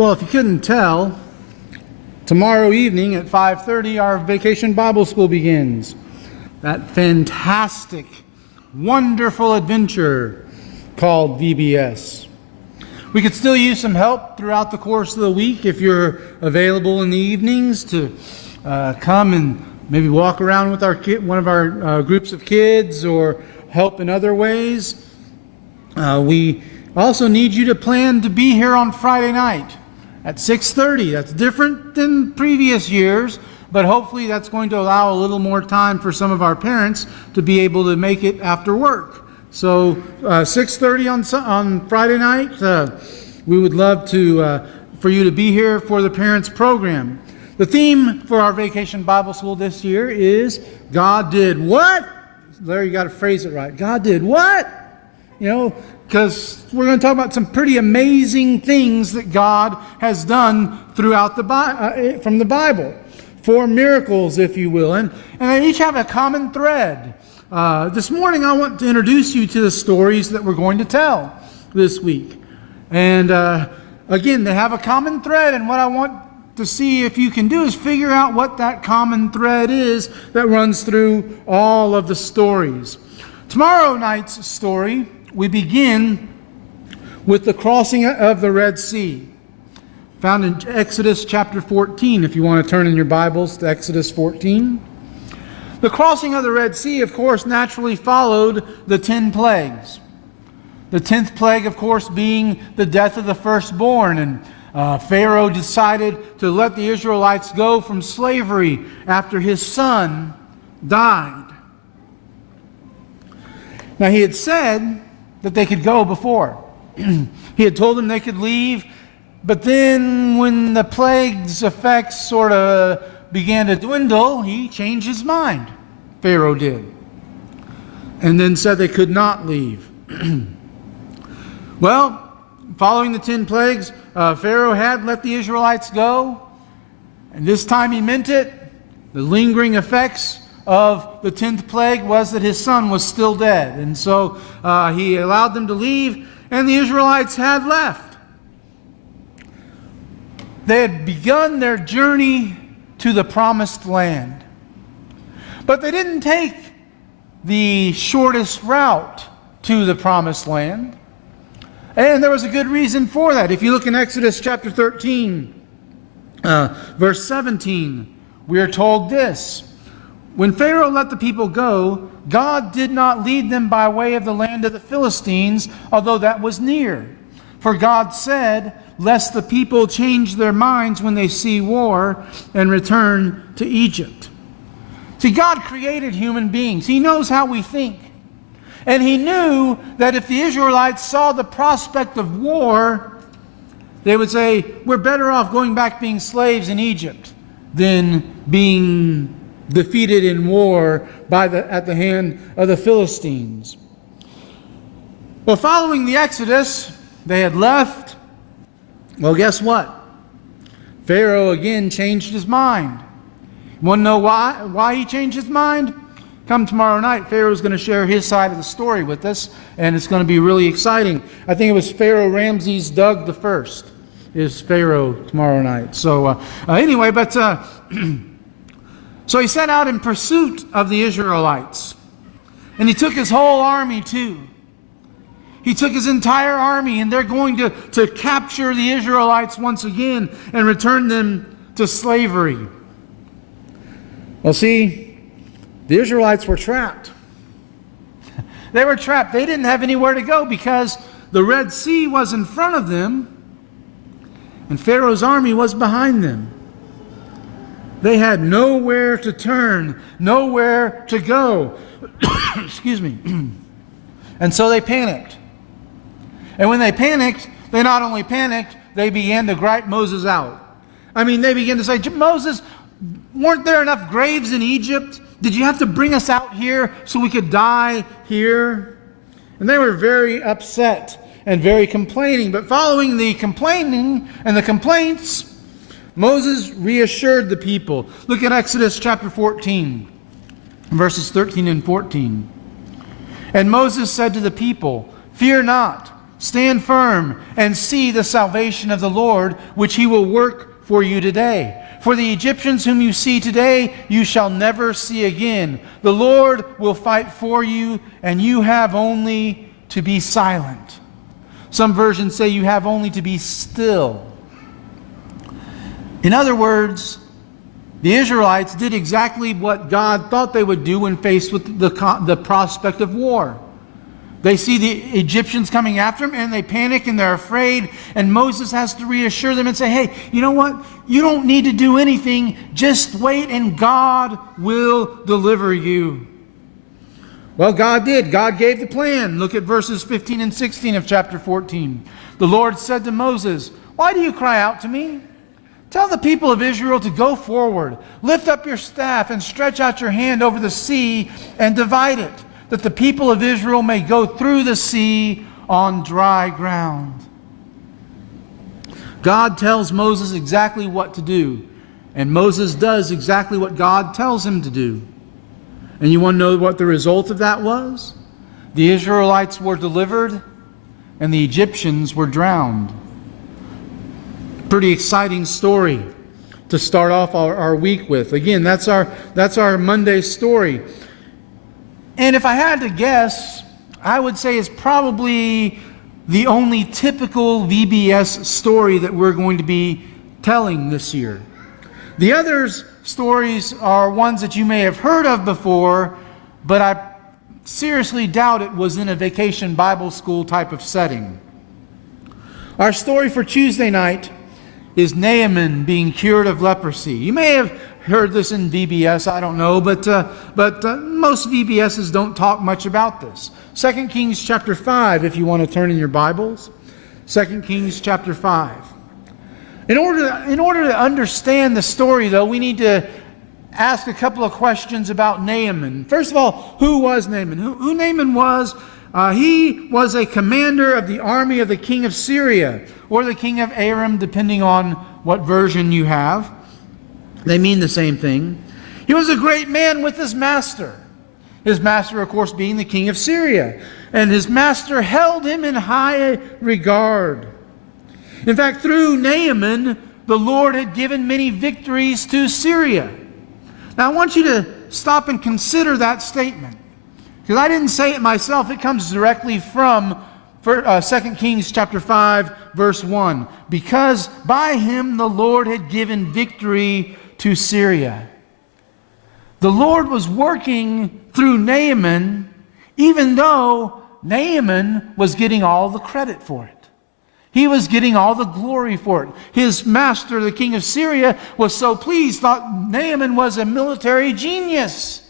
Well, if you couldn't tell, tomorrow evening at 5:30, our Vacation Bible School begins. That fantastic, wonderful adventure called VBS. We could still use some help throughout the course of the week if you're available in the evenings to come and maybe walk around with one of our groups of kids or help in other ways. We also need you to plan to be here on Friday night at 6:30. That's different than previous years, but hopefully that's going to allow a little more time for some of our parents to be able to make it after work. So 6:30 on Friday night. We would love for you to be here for the parents program. The theme for our Vacation Bible School this year is God did what? Larry, you got to phrase it right. God did what? Because we're going to talk about some pretty amazing things that God has done throughout from the Bible. 4 miracles, if you will. And they each have a common thread. This morning I want to introduce you to the stories that we're going to tell this week. And again, they have a common thread, and what I want to see if you can do is figure out what that common thread is that runs through all of the stories. Tomorrow night's story, we begin with the crossing of the Red Sea, found in Exodus chapter 14, if you want to turn in your Bibles to Exodus 14. The crossing of the Red Sea, of course, naturally followed the 10 plagues. The 10th plague, of course, being the death of the firstborn, and Pharaoh decided to let the Israelites go from slavery after his son died. Now, he had said that they could go before. He had told them they could leave, but then when the plague's effects sort of began to dwindle, he changed his mind. Pharaoh did. And then said they could not leave. Well, following the 10 plagues, Pharaoh had let the Israelites go, and this time he meant it. The lingering effects of the 10th plague was that his son was still dead. And so he allowed them to leave, and the Israelites had left. They had begun their journey to the promised land. But they didn't take the shortest route to the promised land. And there was a good reason for that. If you look in Exodus chapter 13, verse 17, we are told this. When Pharaoh let the people go, God did not lead them by way of the land of the Philistines, although that was near. For God said, lest the people change their minds when they see war and return to Egypt. See, God created human beings. He knows how we think. And He knew that if the Israelites saw the prospect of war, they would say, we're better off going back being slaves in Egypt than being defeated in war at the hand of the Philistines. Well, following the Exodus, they had left. Well, guess what? Pharaoh again changed his mind. You want to know why he changed his mind? Come tomorrow night, Pharaoh's going to share his side of the story with us, and it's going to be really exciting. I think it was Pharaoh Ramses Doug the First is Pharaoh tomorrow night. So anyway, so he set out in pursuit of the Israelites, and he took his whole army too. He took his entire army, and they're going to capture the Israelites once again and return them to slavery. Well, see, the Israelites were trapped. They were trapped. They didn't have anywhere to go because the Red Sea was in front of them and Pharaoh's army was behind them. They had nowhere to turn, nowhere to go. Excuse me. And so they panicked. And when they panicked, they not only panicked, they began to gripe Moses out. I mean, they began to say, Moses, weren't there enough graves in Egypt? Did you have to bring us out here so we could die here? And they were very upset and very complaining. But following the complaining and the complaints, Moses reassured the people. Look at Exodus chapter 14, verses 13 and 14. And Moses said to the people, fear not, Stand firm and see the salvation of the Lord, which he will work for you today. For the Egyptians whom you see today, you shall never see again. The Lord will fight for you, and you have only to be silent. Some versions say you have only to be still. In other words, the Israelites did exactly what God thought they would do when faced with the prospect of war. They see the Egyptians coming after them, and they panic and they're afraid. And Moses has to reassure them and say, hey, you know what? You don't need to do anything. Just wait and God will deliver you. Well, God did. God gave the plan. Look at verses 15 and 16 of chapter 14. The Lord said to Moses, why do you cry out to me? Tell the people of Israel to go forward. Lift up your staff and stretch out your hand over the sea and divide it, that the people of Israel may go through the sea on dry ground. God tells Moses exactly what to do, and Moses does exactly what God tells him to do. And you want to know what the result of that was? The Israelites were delivered, and the Egyptians were drowned. Pretty exciting story to start off our week with. Again, that's our Monday story. And if I had to guess, I would say it's probably the only typical VBS story that we're going to be telling this year. The other stories are ones that you may have heard of before, but I seriously doubt it was in a vacation Bible school type of setting. Our story for Tuesday night is Naaman being cured of leprosy. You may have heard this in VBS, I don't know, but most VBSs don't talk much about this. 2 Kings chapter 5, if you want to turn in your Bibles. 2 Kings chapter 5. In order to understand the story, though, we need to ask a couple of questions about Naaman. First of all, who was Naaman? Who Naaman was? He was a commander of the army of the king of Syria, or the king of Aram, depending on what version you have. They mean the same thing. He was a great man with his master. His master, of course, being the king of Syria. And his master held him in high regard. In fact, through Naaman, the Lord had given many victories to Syria. Now, I want you to stop and consider that statement. Because I didn't say it myself. It comes directly from 2 Kings chapter 5, verse 1. Because by him the Lord had given victory to Syria. The Lord was working through Naaman, even though Naaman was getting all the credit for it. He was getting all the glory for it. His master, the king of Syria, was so pleased, thought Naaman was a military genius.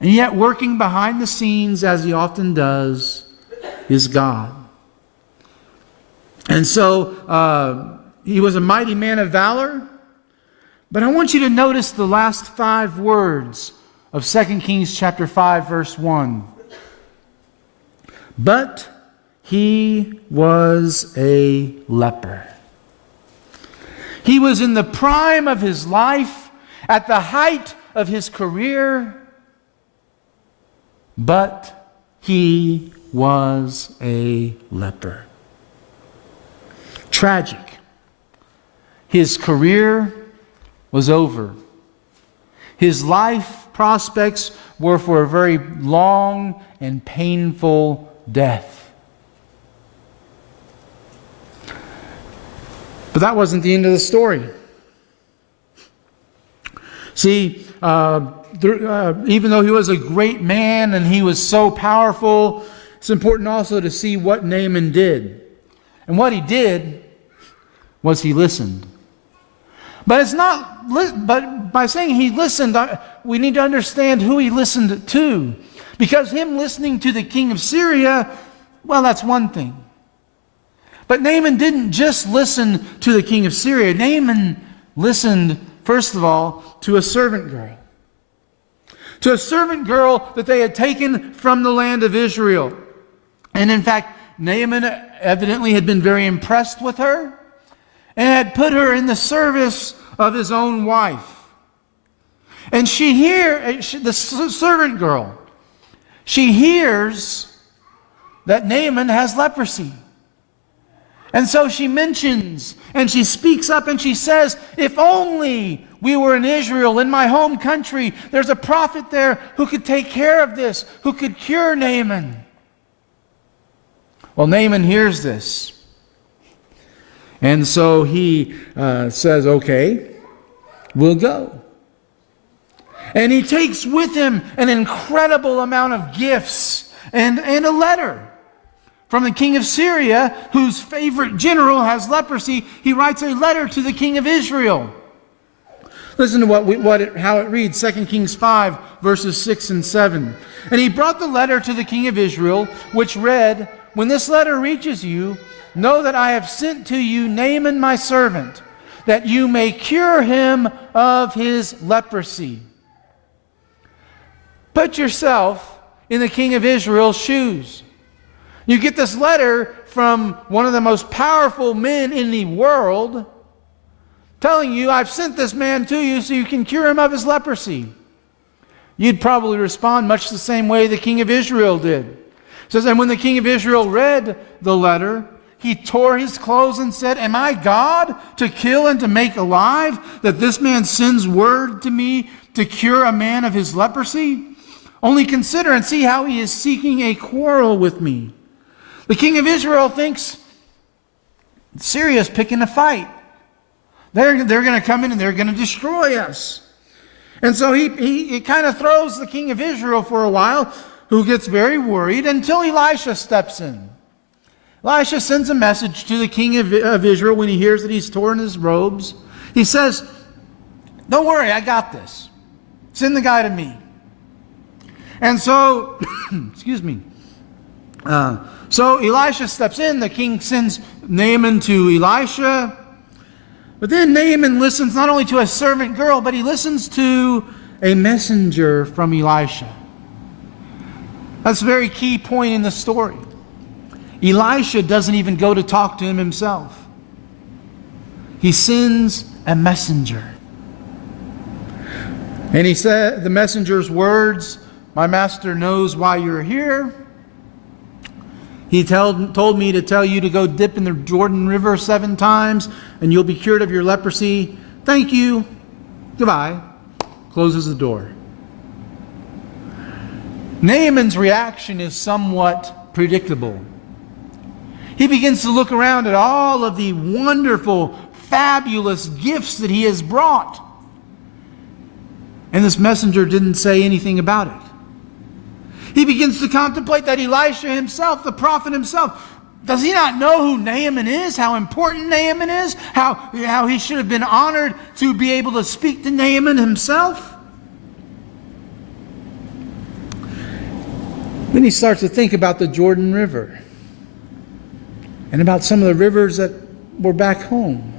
And yet, working behind the scenes, as he often does, is God. And so, he was a mighty man of valor. But I want you to notice the last 5 words of 2 Kings chapter 5, verse 1. But he was a leper. He was in the prime of his life, at the height of his career, but he was a leper. Tragic. His career was over. His life prospects were for a very long and painful death. But that wasn't the end of the story. See, even though he was a great man and he was so powerful, it's important also to see what Naaman did. And what he did was he listened. But by saying he listened, we need to understand who he listened to. Because him listening to the king of Syria, well, that's one thing. But Naaman didn't just listen to the king of Syria. Naaman listened, first of all, to a servant girl. To a servant girl that they had taken from the land of Israel. And in fact, Naaman evidently had been very impressed with her and had put her in the service of his own wife. And the servant girl, she hears that Naaman has leprosy. And so she mentions and she speaks up and she says, if only we were in Israel, in my home country, there's a prophet there who could take care of this, who could cure Naaman. Well, Naaman hears this. And so he says, okay, we'll go. And he takes with him an incredible amount of gifts and a letter. From the king of Syria, whose favorite general has leprosy, he writes a letter to the king of Israel. Listen to how it reads, 2 Kings 5, verses 6 and 7. And he brought the letter to the king of Israel, which read, when this letter reaches you, know that I have sent to you Naaman my servant, that you may cure him of his leprosy. Put yourself in the king of Israel's shoes. You get this letter from one of the most powerful men in the world telling you, I've sent this man to you so you can cure him of his leprosy. You'd probably respond much the same way the king of Israel did. It says, and when the king of Israel read the letter, he tore his clothes and said, am I God to kill and to make alive, that this man sends word to me to cure a man of his leprosy? Only consider and see how he is seeking a quarrel with me. The king of Israel thinks Syria's picking a fight. They're going to come in and they're going to destroy us. And so he kind of throws the king of Israel for a while, who gets very worried, until Elisha steps in. Elisha sends a message to the king of Israel when he hears that he's torn his robes. He says, don't worry, I got this. Send the guy to me. And so, excuse me, so Elisha steps in. The king sends Naaman to Elisha. But then Naaman listens not only to a servant girl, but he listens to a messenger from Elisha. That's a very key point in the story. Elisha doesn't even go to talk to him himself. He sends a messenger. And he said, the messenger's words, my master knows why you're here. He told me to tell you to go dip in the Jordan River 7 times and you'll be cured of your leprosy. Thank you. Goodbye. Closes the door. Naaman's reaction is somewhat predictable. He begins to look around at all of the wonderful, fabulous gifts that he has brought. And this messenger didn't say anything about it. He begins to contemplate that Elisha himself, the prophet himself, does he not know who Naaman is? How important Naaman is? How he should have been honored to be able to speak to Naaman himself? Then he starts to think about the Jordan River and about some of the rivers that were back home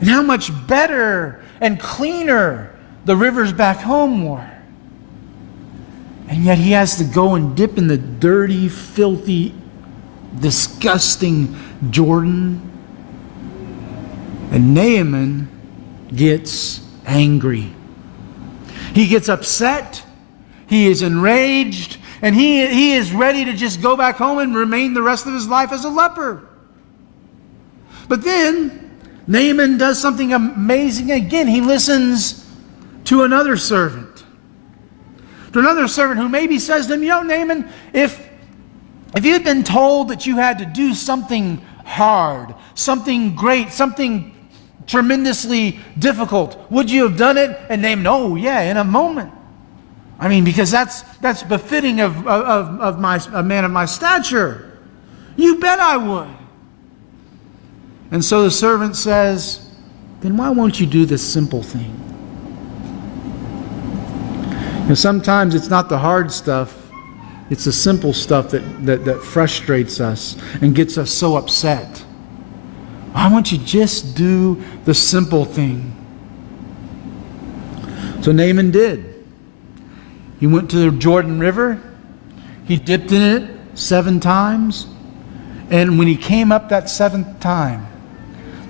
and how much better and cleaner the rivers back home were. And yet he has to go and dip in the dirty, filthy, disgusting Jordan. And Naaman gets angry. He gets upset. He is enraged. And he is ready to just go back home and remain the rest of his life as a leper. But then Naaman does something amazing again. He listens to another servant. To another servant who maybe says to him, Naaman, if you had been told that you had to do something hard, something great, something tremendously difficult, would you have done it? And Naaman, oh yeah, in a moment. I mean, because that's befitting of a man of my stature. You bet I would. And so the servant says, then why won't you do this simple thing? And sometimes it's not the hard stuff, it's the simple stuff that frustrates us and gets us so upset. Why won't you just do the simple thing? So Naaman did. He went to the Jordan River. He dipped in it 7 times. And when he came up that 7th time,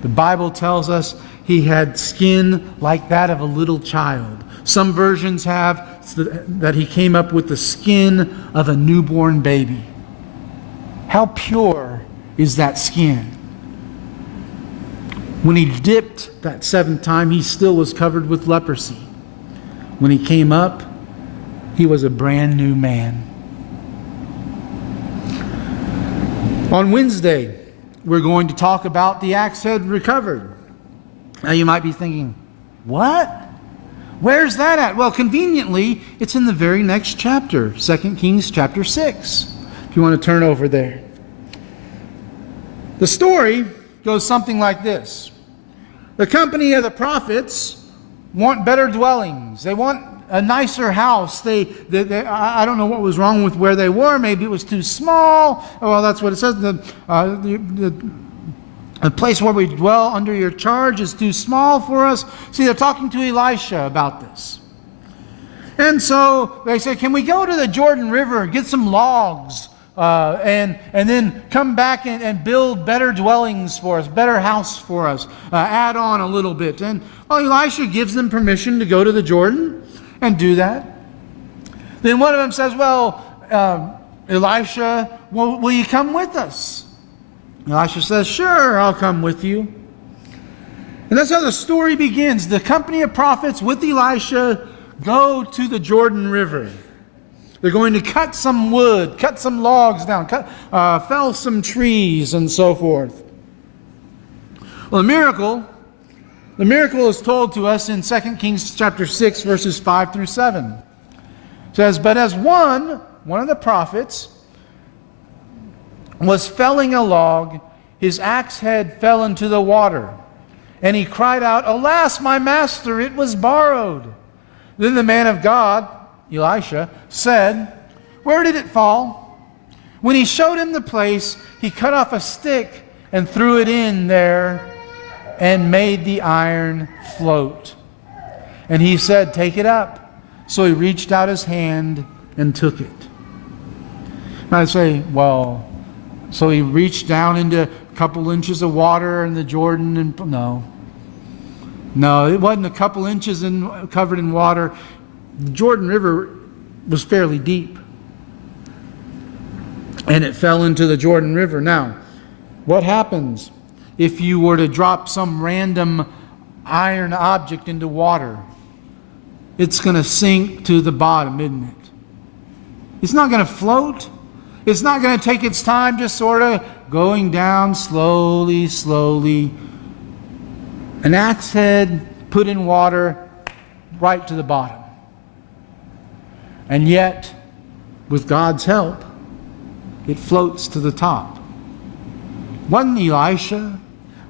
the Bible tells us he had skin like that of a little child. Some versions have that he came up with the skin of a newborn baby. How pure is that skin? When he dipped that seventh time, he still was covered with leprosy. When he came up, he was a brand new man. On Wednesday, we're going to talk about the axe head recovered. Now you might be thinking, what? Where's that at? Well, conveniently, it's in the very next chapter, 2 Kings chapter 6. If you want to turn over there. The story goes something like this. The company of the prophets want better dwellings. They want a nicer house. I don't know what was wrong with where they were. Maybe it was too small. Well, that's what it says. The place where we dwell under your charge is too small for us. See, they're talking to Elisha about this. And so they say, can we go to the Jordan River, get some logs, and then come back and build better dwellings for us, better house for us, add on a little bit. And well, Elisha gives them permission to go to the Jordan and do that. Then one of them says, well, Elisha, will you come with us? Elisha says, sure, I'll come with you. And that's how the story begins. The company of prophets with Elisha go to the Jordan River. They're going to cut some wood, cut some logs down, fell some trees, and so forth. Well, the miracle is told to us in 2 Kings chapter 6, verses 5 through 7. It says, but as one of the prophets was felling a log, his axe head fell into the water, and he cried out, alas, my master, it was borrowed. Then the man of God, Elisha, said, where did it fall? When he showed him the place, he cut off a stick and threw it in there and made the iron float. And he said, take it up. So he reached out his hand and took it. Now I say, well, so he reached down into a couple inches of water in the Jordan and no, it wasn't a couple inches covered in water. The Jordan River was fairly deep. And it fell into the Jordan River. Now, what happens if you were to drop some random iron object into water? It's going to sink to the bottom, isn't it? It's not going to float. It's not going to take its time, just sort of going down slowly, slowly. An axe head put in water right to the bottom. And yet, with God's help, it floats to the top. Wasn't Elisha?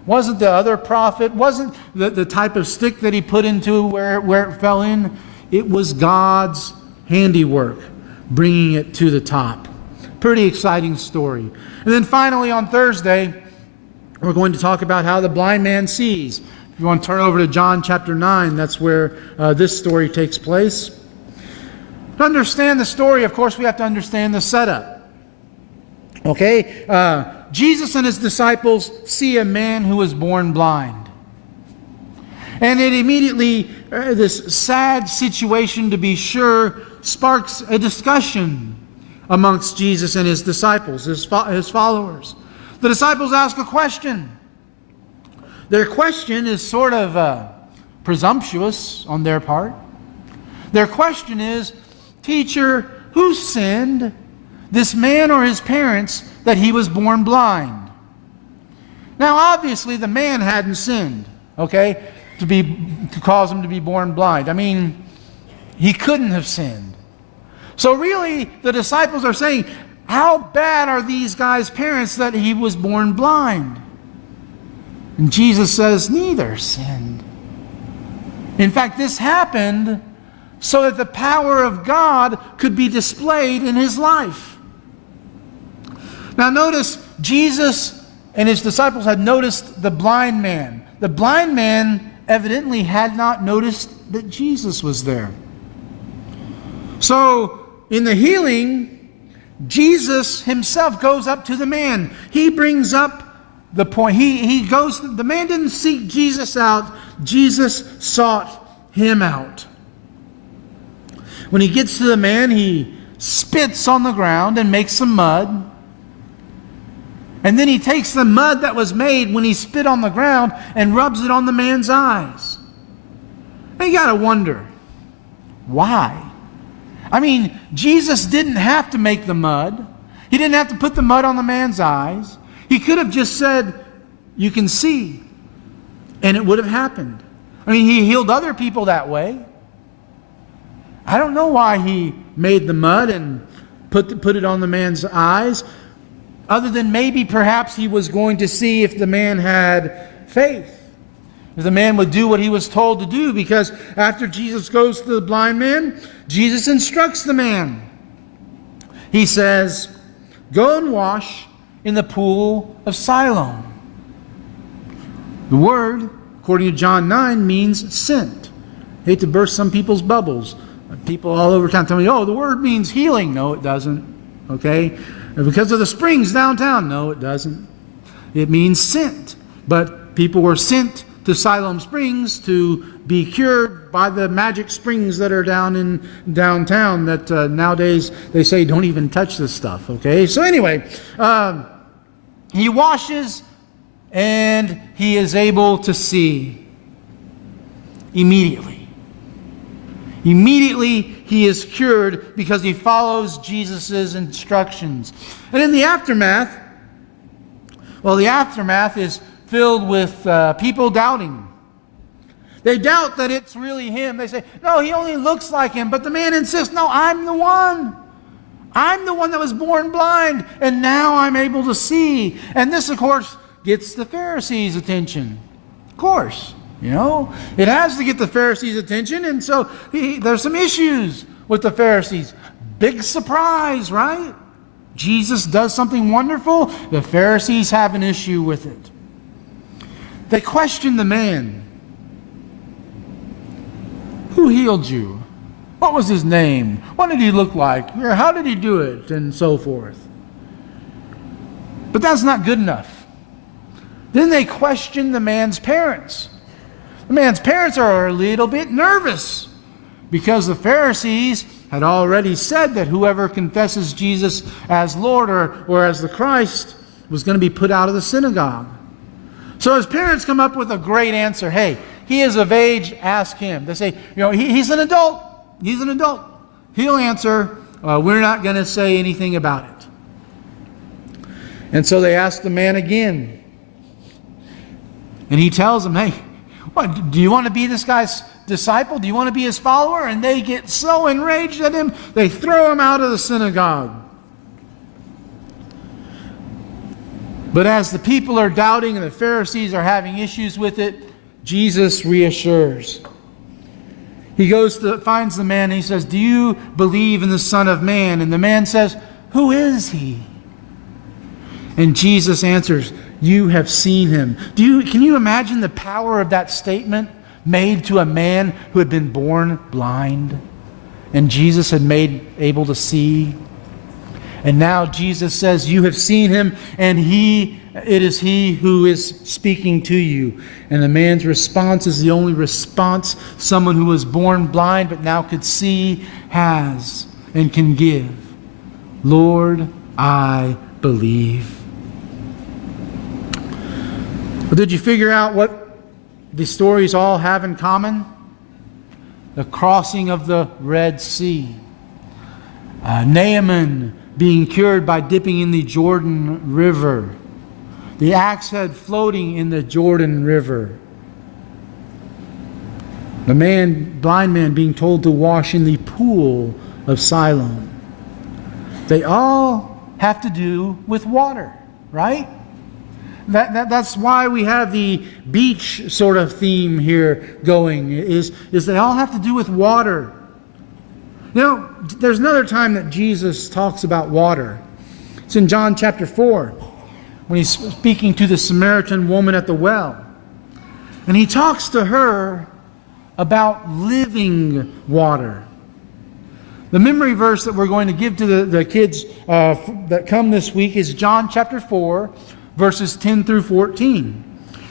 Wasn't the other prophet? Wasn't the type of stick that he put into where it fell in? It was God's handiwork bringing it to the top. Pretty exciting story. And then finally on Thursday, we're going to talk about how the blind man sees. If you want to turn over to John chapter 9, that's where this story takes place. To understand the story, of course, we have to understand the setup. Okay? Jesus and his disciples see a man who was born blind. And it immediately, this sad situation, to be sure, sparks a discussion amongst Jesus and his disciples, his followers. The disciples ask a question. Their question is sort of presumptuous on their part. Their question is, Teacher, who sinned, this man or his parents, that he was born blind? Now, obviously, the man hadn't sinned, okay, to cause him to be born blind. I mean, he couldn't have sinned. So really, the disciples are saying, how bad are these guys' parents that he was born blind? And Jesus says, neither sinned. In fact, this happened so that the power of God could be displayed in his life. Now notice, Jesus and his disciples had noticed the blind man. The blind man evidently had not noticed that Jesus was there. So, in the healing, Jesus himself goes up to the man. He brings up the point. The man didn't seek Jesus out. Jesus sought him out. When he gets to the man, he spits on the ground and makes some mud. And then he takes the mud that was made when he spit on the ground and rubs it on the man's eyes. And you got to wonder, why? I mean, Jesus didn't have to make the mud. He didn't have to put the mud on the man's eyes. He could have just said, you can see. And it would have happened. I mean, he healed other people that way. I don't know why he made the mud and put it on the man's eyes, other than maybe perhaps he was going to see if the man had faith. If the man would do what he was told to do, because after Jesus goes to the blind man, Jesus instructs the man. He says, go and wash in the pool of Siloam. The word, according to John 9, means sent. I hate to burst some people's bubbles. People all over town tell me, oh, the word means healing. No, it doesn't. Okay? And because of the springs downtown. No, it doesn't. It means sent. But people were sent to Siloam Springs to be cured by the magic springs that are down in downtown that nowadays they say don't even touch this stuff. Okay? So anyway, he washes and he is able to see immediately. Immediately he is cured because he follows Jesus' instructions. And in the aftermath, the aftermath is filled with people doubting. They doubt that it's really him. They say, no, he only looks like him. But the man insists, no, I'm the one. I'm the one that was born blind, and now I'm able to see. And this, of course, gets the Pharisees' attention. Of course. You know, it has to get the Pharisees' attention, and so there's some issues with the Pharisees. Big surprise, right? Jesus does something wonderful. The Pharisees have an issue with it. They question the man. Who healed you? What was his name? What did he look like? How did he do it? And so forth. But that's not good enough. Then they question the man's parents. The man's parents are a little bit nervous because the Pharisees had already said that whoever confesses Jesus as Lord or as the Christ was going to be put out of the synagogue. So his parents come up with a great answer. Hey, he is of age, ask him. They say, he's an adult. He's an adult. He'll answer. We're not going to say anything about it. And so they ask the man again. And he tells them, hey, what, do you want to be this guy's disciple? Do you want to be his follower? And they get so enraged at him, they throw him out of the synagogue. But as the people are doubting and the Pharisees are having issues with it, Jesus reassures. He finds the man and he says, do you believe in the Son of Man? And the man says, who is he? And Jesus answers, you have seen him. Can you imagine the power of that statement made to a man who had been born blind and Jesus had made able to see? And now Jesus says, you have seen him, and it is he who is speaking to you. And the man's response is the only response someone who was born blind but now could see has and can give. Lord, I believe. But did you figure out what the stories all have in common? The crossing of the Red Sea. Naaman being cured by dipping in the Jordan River. The axe head floating in the Jordan River. The blind man being told to wash in the pool of Siloam. They all have to do with water, right? That's why we have the beach sort of theme here going, is they all have to do with water. Now, there's another time that Jesus talks about water. It's in John chapter 4, when he's speaking to the Samaritan woman at the well. And he talks to her about living water. The memory verse that we're going to give to the kids that come this week is John chapter 4, verses 10 through 14.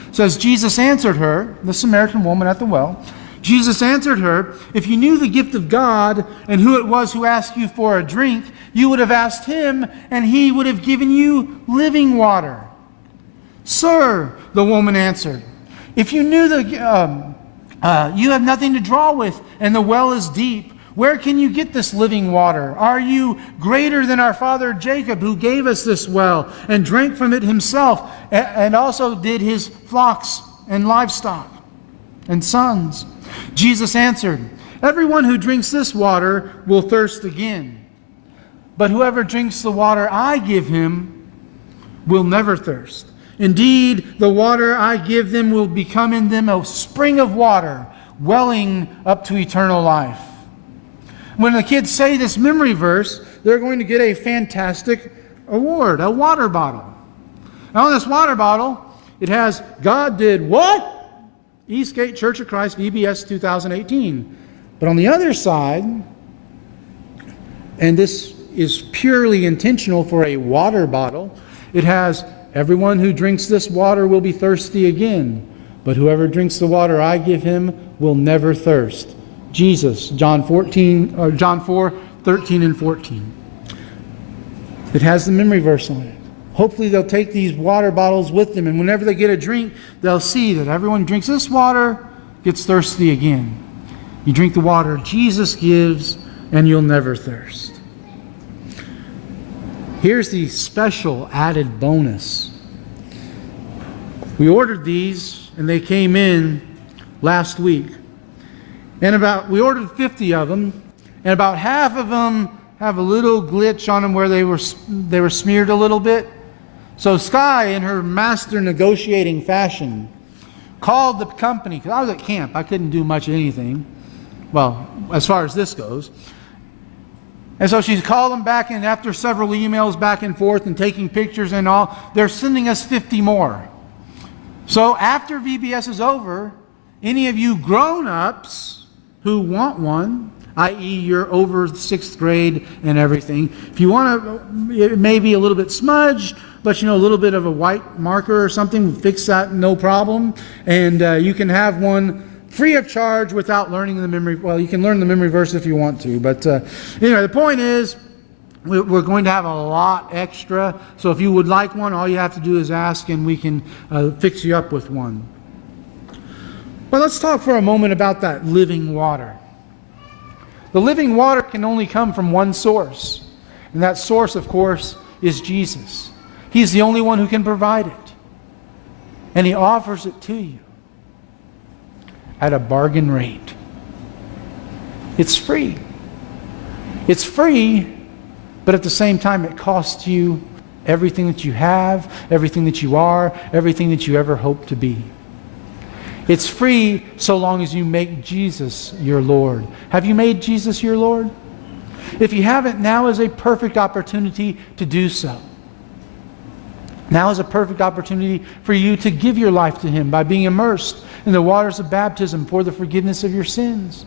It says, Jesus answered her, the Samaritan woman at the well, Jesus answered her, "If you knew the gift of God and who it was who asked you for a drink, you would have asked him, and he would have given you living water." "Sir," the woman answered, "if you knew you have nothing to draw with, and the well is deep, where can you get this living water? Are you greater than our father Jacob, who gave us this well and drank from it himself, and also did his flocks and livestock and sons?" Jesus answered, "Everyone who drinks this water will thirst again. But whoever drinks the water I give him will never thirst. Indeed, the water I give them will become in them a spring of water, welling up to eternal life." When the kids say this memory verse, they're going to get a fantastic award, a water bottle. Now on this water bottle, it has "God did what? Eastgate Church of Christ, VBS 2018. But on the other side, and this is purely intentional for a water bottle, it has "Everyone who drinks this water will be thirsty again, but whoever drinks the water I give him will never thirst." Jesus, John 4, 13 and 14. It has the memory verse on it. Hopefully they'll take these water bottles with them, and whenever they get a drink, they'll see that everyone drinks this water gets thirsty again. You drink the water Jesus gives, and you'll never thirst. Here's the special added bonus. We ordered these, and they came in last week. And we ordered 50 of them, and about half of them have a little glitch on them where they were smeared a little bit. So Sky, in her master negotiating fashion, called the company, because I was at camp, I couldn't do much of anything, well, as far as this goes. And so she's called them back, and after several emails back and forth and taking pictures and all, they're sending us 50 more. So after VBS is over, any of you grown-ups who want one, i.e. you're over 6th grade and everything, if you want to, it may be a little bit smudged, but a little bit of a white marker or something, fix that, no problem. And you can have one free of charge without learning the memory. Well, you can learn the memory verse if you want to, but the point is, we're going to have a lot extra. So if you would like one, all you have to do is ask, and we can fix you up with one. But let's talk for a moment about that living water. The living water can only come from one source, and that source, of course, is Jesus. He's the only one who can provide it, and He offers it to you at a bargain rate. It's free. It's free, but at the same time it costs you everything that you have, everything that you are, everything that you ever hope to be. It's free so long as you make Jesus your Lord. Have you made Jesus your Lord? If you haven't, now is a perfect opportunity to do so. Now is a perfect opportunity for you to give your life to Him by being immersed in the waters of baptism for the forgiveness of your sins.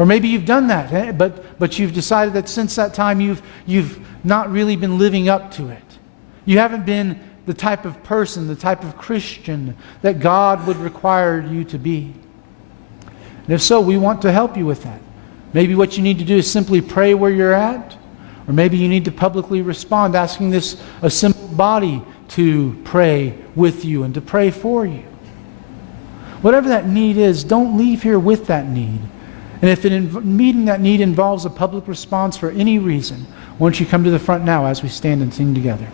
Or maybe you've done that, but you've decided that since that time you've not really been living up to it. You haven't been the type of person, the type of Christian that God would require you to be. And if so, we want to help you with that. Maybe what you need to do is simply pray where you're at, or maybe you need to publicly respond, asking this assembled body to pray with you and to pray for you. Whatever that need is, don't leave here with that need. And if meeting that need involves a public response for any reason, why don't you come to the front now as we stand and sing together.